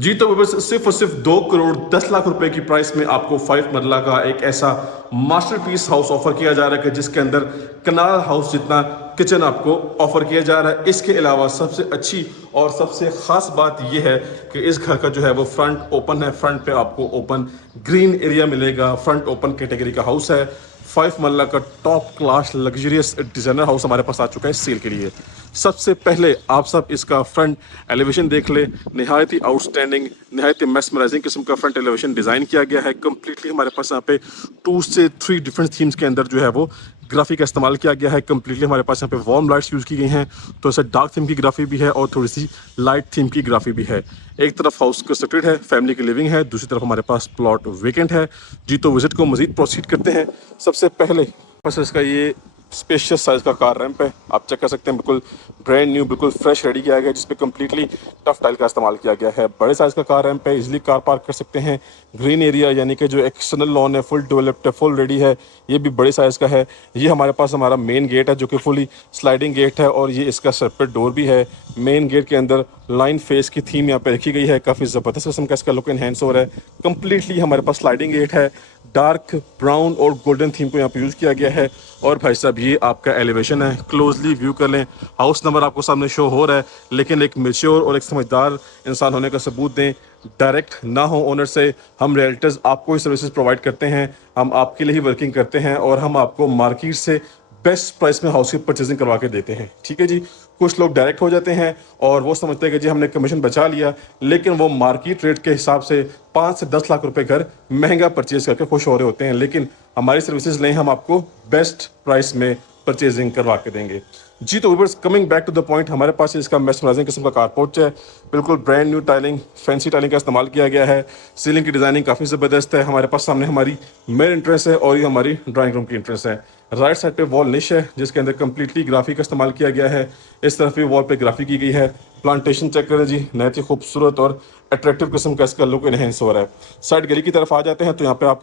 जी तो बस सिर्फ और सिर्फ 2 करोड़ 10 लाख रुपए की प्राइस में आपको 5 मरला का एक ऐसा मास्टरपीस हाउस ऑफर किया जा रहा है जिसके अंदर कनाल हाउस जितना किचन आपको ऑफर किया जा रहा है। इसके अलावा सबसे अच्छी और सबसे खास बात यह है कि इस घर का जो है वो फ्रंट ओपन है। फ्रंट पे आपको ओपन ग्रीन एरिया मिलेगा। फ्रंट ओपन कैटेगरी का हाउस है। 5 मरला का top class luxurious designer house हमारे पास आ चुका है सेल के लिए। सबसे पहले आप सब इसका फ्रंट एलिवेशन देख ले। निहायत ही आउटस्टैंडिंग, निहायत ही मेस्मराइजिंग किस्म का फ्रंट एलिवेशन डिजाइन किया गया है। कंप्लीटली हमारे पास यहाँ पे 2 से 3 डिफरेंट थीम्स के अंदर जो है वो ग्राफी का इस्तेमाल किया गया है। कंप्लीटली हमारे पास यहाँ पे वार्म लाइट्स यूज की गई हैं, तो ऐसे डार्क थीम की ग्राफी भी है और थोड़ी सी लाइट थीम की ग्राफी भी है। एक तरफ हाउस कंस्ट्रक्टेड है, फैमिली की लिविंग है, दूसरी तरफ हमारे पास प्लॉट वेकेंट है। जी तो विजिट को मजीद प्रोसीड करते हैं। सबसे पहले बस इसका ये स्पेशियस साइज का कार रैंप है, आप चेक कर सकते हैं। बिल्कुल ब्रांड न्यू, बिल्कुल फ्रेश रेडी किया गया है, जिसपे कंप्लीटली टफ टाइल का इस्तेमाल किया गया है। बड़े साइज का कार रैंप है, इजीली कार पार्क कर सकते हैं। ग्रीन एरिया यानी कि जो एक्सटर्नल लॉन है फुल डेवलप्ड है, फुल रेडी है, ये भी बड़े साइज का है। ये हमारे पास हमारा मेन गेट है जो कि फुली स्लाइडिंग गेट है और ये इसका सेपरेट डोर भी है। मेन गेट के अंदर लाइन फेस की थीम यहाँ पे रखी गई है, काफ़ी ज़बरदस्त किस्म का इसका लुक एनहेंस हो रहा है। कंप्लीटली हमारे पास स्लाइडिंग गेट है, डार्क ब्राउन और गोल्डन थीम को यहाँ पे यूज़ किया गया है। और भाई साहब ये आपका एलिवेशन है, क्लोजली व्यू कर लें। हाउस नंबर आपको सामने शो हो रहा है, लेकिन एक मैच्योर और एक समझदार इंसान होने का सबूत दें। डायरेक्ट ना हो ओनर से, हम रियल्टर्स आपको ही सर्विसेज प्रोवाइड करते हैं, हम आपके लिए ही वर्किंग करते हैं और हम आपको मार्केट से बेस्ट प्राइस में हाउस की परचेजिंग करवा के देते हैं। ठीक है जी। कुछ लोग डायरेक्ट हो जाते हैं और वो समझते हैं कि जी हमने कमीशन बचा लिया, लेकिन वो मार्केट रेट के हिसाब से 5 से 10 लाख रुपए घर महंगा परचेज करके खुश हो रहे होते हैं। लेकिन हमारी सर्विसेज लें, हम आपको बेस्ट प्राइस में परचेजिंग करवा के देंगे। जी तो viewers, coming back to the point, हमारे पास इसका मेस्मराइजिंग किस्म का कारपोर्च है। बिल्कुल brand new tiling, fancy tiling का इस्तेमाल किया गया है। सीलिंग की डिजाइनिंग काफ़ी ज़बरदस्त है। हमारे पास सामने हमारी मेन एंट्रेंस है और ये हमारी ड्राइंग रूम की एंट्रेंस है। राइट साइड पे वॉल निश है जिसके अंदर कंप्लीटली ग्राफी का इस्तेमाल किया गया है। इस तरफ भी वॉल पे ग्राफी की गई है। प्लांटेशन चेक करें जी, नहायत ही खूबसूरत और अट्रैक्टिव किस्म का इसका लुक एनहेंस हो रहा है। साइड गली की तरफ आ जाते हैं तो यहाँ पे आप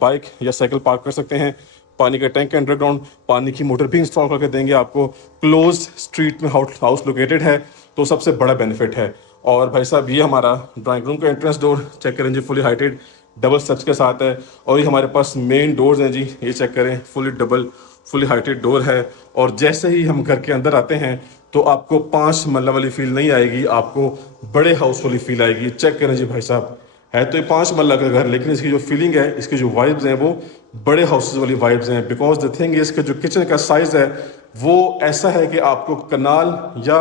बाइक या साइकिल पार्क कर सकते हैं। पानी का टैंक अंडरग्राउंड, पानी की मोटर भी इंस्टॉल करके देंगे आपको। क्लोज स्ट्रीट में हाउस लोकेटेड है, तो सबसे बड़ा बेनिफिट है। और भाई साहब ये हमारा ड्राइंग रूम का एंट्रेंस डोर चेक करें जी, फुली हाइटेड डबल स्टेप्स के साथ है। और ये हमारे पास मेन डोर्स हैं जी, ये चेक करें, फुली हाइटेड डोर है। और जैसे ही हम घर के अंदर आते हैं तो आपको 5 मरला वाली फील नहीं आएगी, आपको बड़े हाउस वाली फील आएगी। चेक करें जी भाई साहब, है तो ये 5 मरला का घर, लेकिन इसकी जो फीलिंग है, इसकी जो वाइब्स हैं वो बड़े हाउसेज वाली वाइब्स हैं। बिकॉज द थिंग इसका जो किचन का साइज है वो ऐसा है कि आपको कनाल या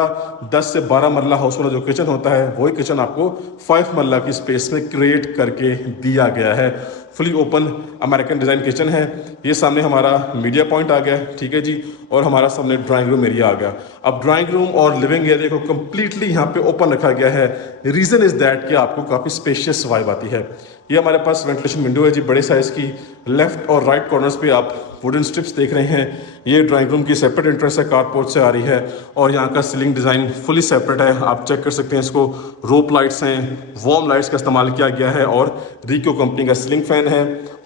10 से 12 मरला हाउस वाला जो किचन होता है वही किचन आपको 5 मरला की स्पेस में क्रिएट करके दिया गया है। Fully open American design kitchen है। ये सामने हमारा मीडिया पॉइंट आ गया, ठीक है जी। और हमारा सामने ड्राइंग रूम एरिया आ गया। अब ड्राइंग रूम और लिविंग एरिया को कंप्लीटली यहाँ पे ओपन रखा गया है। रीज़न इज़ दैट कि आपको काफ़ी स्पेशियस वाइब आती है। ये हमारे पास वेंटिलेशन विंडो है जी, बड़े साइज़ की। लेफ्ट और राइट कॉर्नर्स पे आप वुडन स्ट्रिप्स देख रहे हैं। ये ड्राइंग रूम की सेपरेट एंट्रेंस है, कारपोर्ट से आ रही है। और यहाँ का सीलिंग डिज़ाइन फुली सेपरेट है, आप चेक कर सकते हैं इसको। रोप लाइट्स हैं, वार्म लाइट्स का इस्तेमाल किया गया है और रिको कंपनी का सीलिंग फैन है।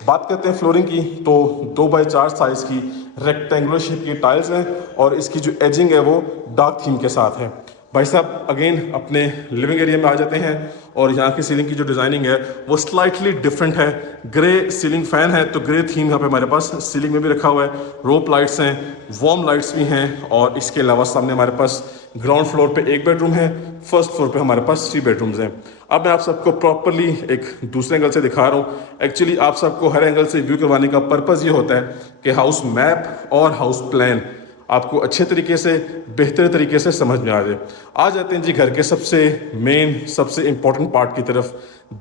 बात करते हैं फ्लोरिंग की, तो 2x4 साइज़ की रेक्टेंगुलर शेप की टाइल्स हैं और इसकी जो एजिंग है वो डार्क थीम के साथ है। भाई साहब अगेन अपने लिविंग एरिया में आ जाते हैं और यहाँ की सीलिंग की जो डिज़ाइनिंग है वो स्लाइटली डिफरेंट है। ग्रे सीलिंग फैन है, तो ग्रे थीम यहाँ पे हमारे पास सीलिंग में भी रखा हुआ है। रोप लाइट्स हैं, वार्म लाइट्स भी हैं। और इसके अलावा सामने हमारे पास ग्राउंड फ्लोर पे 1 बेडरूम है, फर्स्ट फ्लोर पे हमारे पास 3 बेडरूम्स हैं। अब मैं आप सबको प्रॉपरली एक दूसरे एंगल से दिखा रहा हूँ। एक्चुअली आप सबको हर एंगल से व्यू करवाने का पर्पज़ ये होता है कि हाउस मैप और हाउस प्लान आपको अच्छे तरीके से, बेहतर तरीके से समझ में आ जाए। आ जाते हैं जी घर के सबसे मेन, सबसे इंपॉर्टेंट पार्ट की तरफ,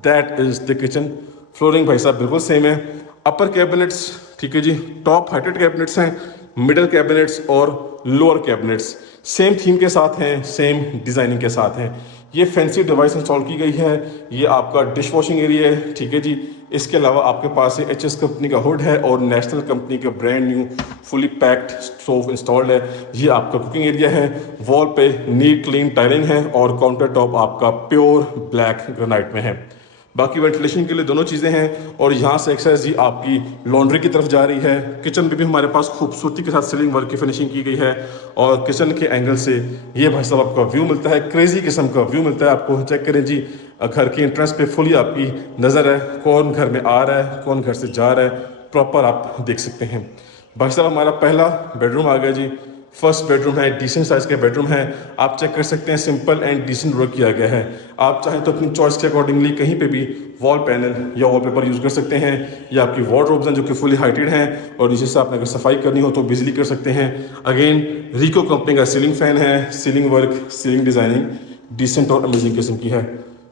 that is the kitchen. Flooring भाई साहब बिल्कुल सेम है। अपर कैबिनेट्स, ठीक है जी, टॉप हाइटेड कैबिनेट्स हैं, मिडल कैबिनेट्स और लोअर कैबिनेट्स सेम थीम के साथ हैं, सेम डिज़ाइनिंग के साथ हैं। ये फैंसी डिवाइस इंस्टॉल की गई है। ये आपका डिश वॉशिंग एरिया है, ठीक है जी। इसके अलावा आपके पास एचएस कंपनी का हुड है और नेशनल कंपनी का brand new fully packed stove installed है। ये आपका कुकिंग एरिया है। वॉल पे नीट क्लीन टाइलिंग है और काउंटर टॉप आपका प्योर ब्लैक ग्रेनाइट में है। बाकी वेंटिलेशन के लिए दोनों चीज़ें हैं। और यहाँ से एक्सेस जी आपकी लॉन्ड्री की तरफ जा रही है। किचन में भी हमारे पास खूबसूरती के साथ सीलिंग वर्क की फिनिशिंग की गई है और किचन के एंगल से ये भाई साहब आपका व्यू मिलता है, क्रेजी किस्म का व्यू मिलता है आपको। चेक करें जी, घर के एंट्रेंस पे फुली आपकी नज़र है, कौन घर में आ रहा है, कौन घर से जा रहा है, प्रॉपर आप देख सकते हैं। भाई साहब हमारा पहला बेडरूम आ गया जी। फर्स्ट बेडरूम है, डिसेंट साइज़ का बेडरूम है। आप चेक कर सकते हैं, सिंपल एंड डिसेंट वर्क किया गया है। आप चाहें तो अपनी चॉइस के अकॉर्डिंगली कहीं पे भी वॉल पैनल या वॉलपेपर यूज़ कर सकते हैं। या आपकी वार्डरोब्स हैं जो कि फुली हाइटेड हैं और नीचे से आपने अगर सफाई करनी हो तो बिजली कर सकते हैं। अगेन रिको कंपनी का सीलिंग फैन है, ceiling work, ceiling designing decent और अमेजिंग किस्म की है।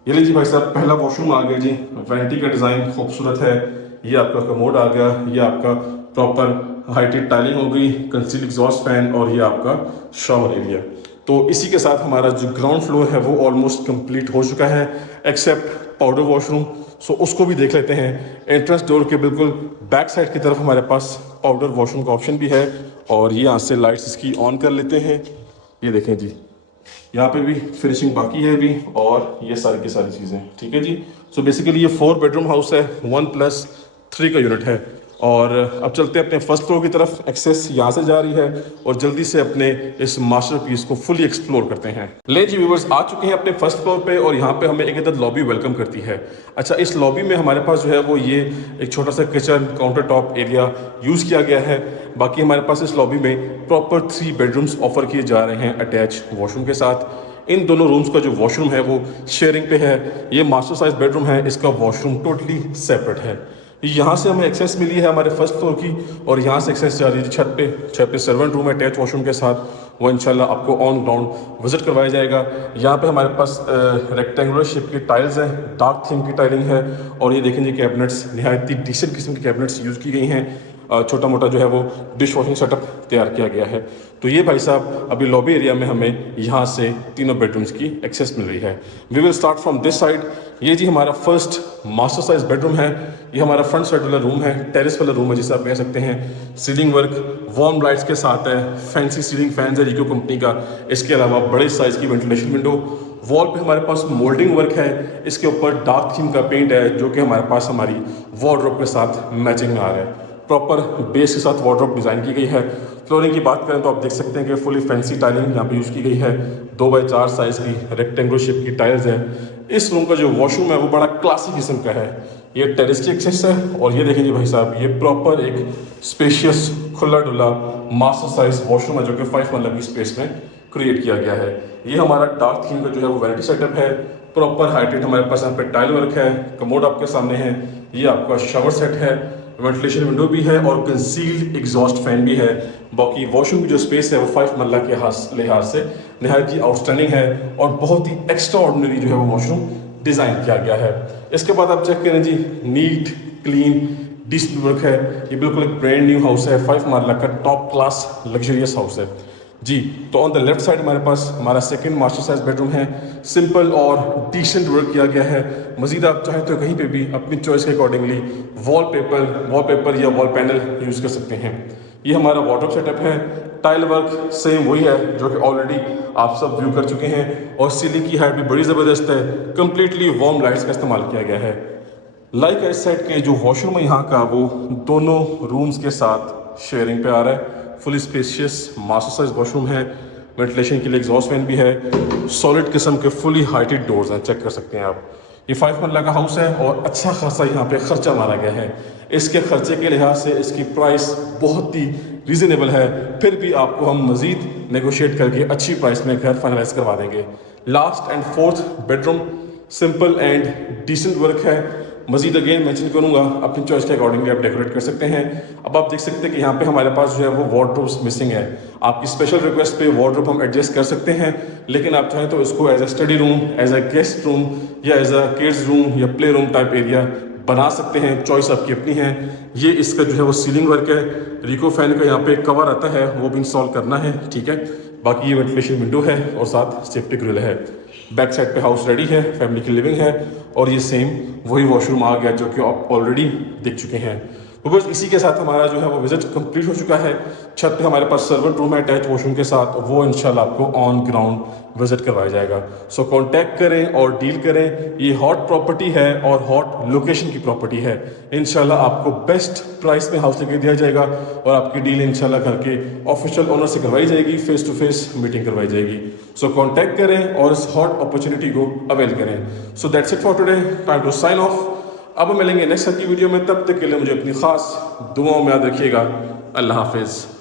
ये लीजिए भाई साहब, पहला वॉशरूम आ गया जी। वैनिटी का डिज़ाइन खूबसूरत है। ये आपका कमोड आ गया, ये आपका प्रॉपर हाइटेड टाइलिंग हो गई, कंसील्ड एग्जॉस्ट फैन और ये आपका शावर एरिया। तो इसी के साथ हमारा जो ग्राउंड फ्लोर है वो ऑलमोस्ट कंप्लीट हो चुका है एक्सेप्ट पाउडर वॉशरूम। सो उसको भी देख लेते हैं। एंट्रेंस डोर के बिल्कुल बैक साइड की तरफ हमारे पास पाउडर वॉशरूम का ऑप्शन भी है और ये यहाँ से लाइट्स इसकी ऑन कर लेते हैं। ये देखें जी, यहाँ पे भी फिनिशिंग बाकी है अभी और ये सारी की सारी चीज़ें ठीक है जी। सो बेसिकली ये 4 बेडरूम हाउस है, 1+3 का यूनिट है। और अब चलते हैं अपने फर्स्ट फ्लोर की तरफ। एक्सेस यहाँ से जा रही है और जल्दी से अपने इस मास्टरपीस को फुली एक्सप्लोर करते हैं। ले जी व्यूवर्स, आ चुके हैं अपने फर्स्ट फ्लोर पे और यहाँ पे हमें एक इधर लॉबी वेलकम करती है। अच्छा, इस लॉबी में हमारे पास जो है वो ये एक छोटा सा kitchen counter top area use किया गया है। बाकी हमारे पास इस लॉबी में प्रॉपर 3 बेडरूम्स ऑफर किए जा रहे हैं अटैच वॉशरूम के साथ। इन दोनों रूम्स का जो वॉशरूम है वो शेयरिंग पे है। ये मास्टर साइज बेडरूम है, इसका वॉशरूम टोटली सेपरेट है। यहाँ से हमें एक्सेस मिली है हमारे फर्स्ट फ्लोर की और यहाँ से एक्सेस जा रही है छत पे सर्वेंट रूम है अटैच वॉशरूम के साथ। वो इंशाल्लाह आपको ऑन ग्राउंड विजिट करवाया जाएगा। यहाँ पे हमारे पास रेक्टेंगुलर शेप की टाइल्स हैं, डार्क थीम की टाइलिंग है और ये देखेंगे कैबिनेट्स निहायत ही डिसेंट किस्म की कैबिनेट्स यूज़ की गई हैं। छोटा मोटा जो है वो डिश वॉशिंग सेटअप तैयार किया गया है। तो ये भाई साहब अभी लॉबी एरिया में हमें यहाँ से तीनों बेडरूम्स की एक्सेस मिल रही है। We will start from this side. ये जी हमारा फर्स्ट मास्टर साइज बेडरूम है। ये हमारा फ्रंट साइड वाला रूम है, टेरेस वाला रूम है जिसे आप कह सकते हैं। सीलिंग वर्क वार्म लाइट्स के साथ है, फैंसी सीलिंग फैंस है रिको कंपनी का। इसके अलावा बड़े साइज की वेंटिलेशन विंडो। वॉल पे हमारे पास मोल्डिंग वर्क है, इसके ऊपर डार्क थीम का पेंट है जो कि हमारे पास हमारी वार्डरोब के साथ मैचिंग में आ रहा है। प्रॉपर बेस के साथ वार्डरोब डिज़ाइन की गई है। फ्लोरिंग की बात करें तो आप देख सकते हैं कि फुली फैंसी टाइलिंग यहाँ पे यूज़ की गई है। 2x4 साइज़ की रेक्टेंगुलर शेप की टाइल्स है। इस रूम का जो वॉशरूम है वो बड़ा क्लासिक किस्म का है। ये टेरेस की एक्सेस है और ये देखेंगे भाई साहब, ये प्रॉपर एक स्पेशियस खुला डुला मास्टर साइज वॉशरूम है जो कि 5 मतलब की स्पेस में क्रिएट किया गया है। ये हमारा डार्क थीम का जो है वो वैनिटी सेटअप है। प्रॉपर हाइटेड हमारे पास यहाँ पे टाइल वर्क है, कमोड आपके सामने है। ये आपका शावर सेट है, वेंटिलेशन विंडो भी है और कंसील्ड एग्जॉस्ट फैन भी है। बाकी वॉशरूम की जो स्पेस है वो 5 मरला के लिहाज से नहायत ही आउटस्टैंडिंग है और बहुत ही एक्स्ट्रा ऑर्डिनरी जो है वो वॉशरूम डिज़ाइन किया गया है। इसके बाद आप चेक करें जी, नीट क्लीन डिसेंट वर्क है। ये बिल्कुल एक ब्रांड न्यू हाउस है, 5 मरला का टॉप क्लास लग्जरियस हाउस है जी। तो ऑन द लेफ्ट साइड हमारे पास हमारा सेकंड मास्टर साइज बेडरूम है। सिंपल और डिसेंट वर्क किया गया है। मजीद आप चाहें तो कहीं पे भी अपनी चॉइस के अकॉर्डिंगली वॉलपेपर या वॉल पैनल यूज़ कर सकते हैं। ये हमारा वार्डरोब सेटअप है। टाइल वर्क सेम वही है जो कि ऑलरेडी आप सब व्यू कर चुके हैं और सीलिंग की हाइट भी बड़ी ज़बरदस्त है। कंप्लीटली वार्म लाइट्स का इस्तेमाल किया गया है। लाइक इस साइड के जो वॉशरूम है यहाँ का वो दोनों रूम्स के साथ शेयरिंग पे आ रहा है। Fully spacious master size washroom है। वेंटिलेशन के लिए एग्जॉस्ट फैन भी है। सॉलिड किस्म के फुली हाइटेड डोर्स हैं, चेक कर सकते हैं आप। ये 5 मरला का हाउस है और अच्छा खासा यहाँ पे खर्चा मारा गया है। इसके खर्चे के लिहाज से इसकी प्राइस बहुत ही रीज़नेबल है। फिर भी आपको हम मज़ीद नेगोशिएट करके अच्छी प्राइस में घर फाइनलाइज करवा देंगे। Last and fourth bedroom simple and decent work है। मजीद अगेन मेंशन करूंगा, अपनी चॉइस के अकॉर्डिंगली आप डेकोरेट कर सकते हैं। अब आप देख सकते हैं कि यहाँ पे हमारे पास जो है वो वार्डरोब्स मिसिंग है। आपकी स्पेशल रिक्वेस्ट पे वार्डरोब हम एडजस्ट कर सकते हैं, लेकिन आप चाहें तो इसको as a study room, as a guest room या एज अ किड्स रूम या प्ले रूम टाइप एरिया बना सकते हैं। चॉइस आपकी अपनी है। ये इसका जो है वो सीलिंग वर्क है। रिको फैन का यहाँ पे कवर आता है, वो भी इंस्टॉल करना है, ठीक है। बाकी ये वेंटिलेशन विंडो है और साथ सेफ्टी ग्रिल है। बैक साइड पे हाउस रेडी है, फैमिली की लिविंग है और ये सेम वही वॉशरूम आ गया जो कि आप ऑलरेडी देख चुके हैं। बिकॉज इसी के साथ हमारा जो है वो विजिट कंप्लीट हो चुका है। छत पे हमारे पास सर्वेंट रूम है अटैच वॉशरूम के साथ, वो इंशाल्लाह आपको ऑन ग्राउंड विजिट करवाया जाएगा। सो कांटेक्ट करें और डील करें। ये हॉट प्रॉपर्टी है और हॉट लोकेशन की प्रॉपर्टी है। इंशाल्लाह आपको बेस्ट प्राइस में हाउस लेके दिया जाएगा और आपकी डील इंशाल्लाह करके ऑफिशियल ओनर से करवाई जाएगी, फेस टू फेस मीटिंग करवाई जाएगी। सो कांटेक्ट करें और इस हॉट अपॉर्चुनिटी को अवेल करें। So that's it for today, time to sign off. अब मिलेंगे नेक्स्ट की वीडियो में, तब तक के लिए मुझे अपनी खास दुआओं में याद रखिएगा। अल्लाह हाफिज़।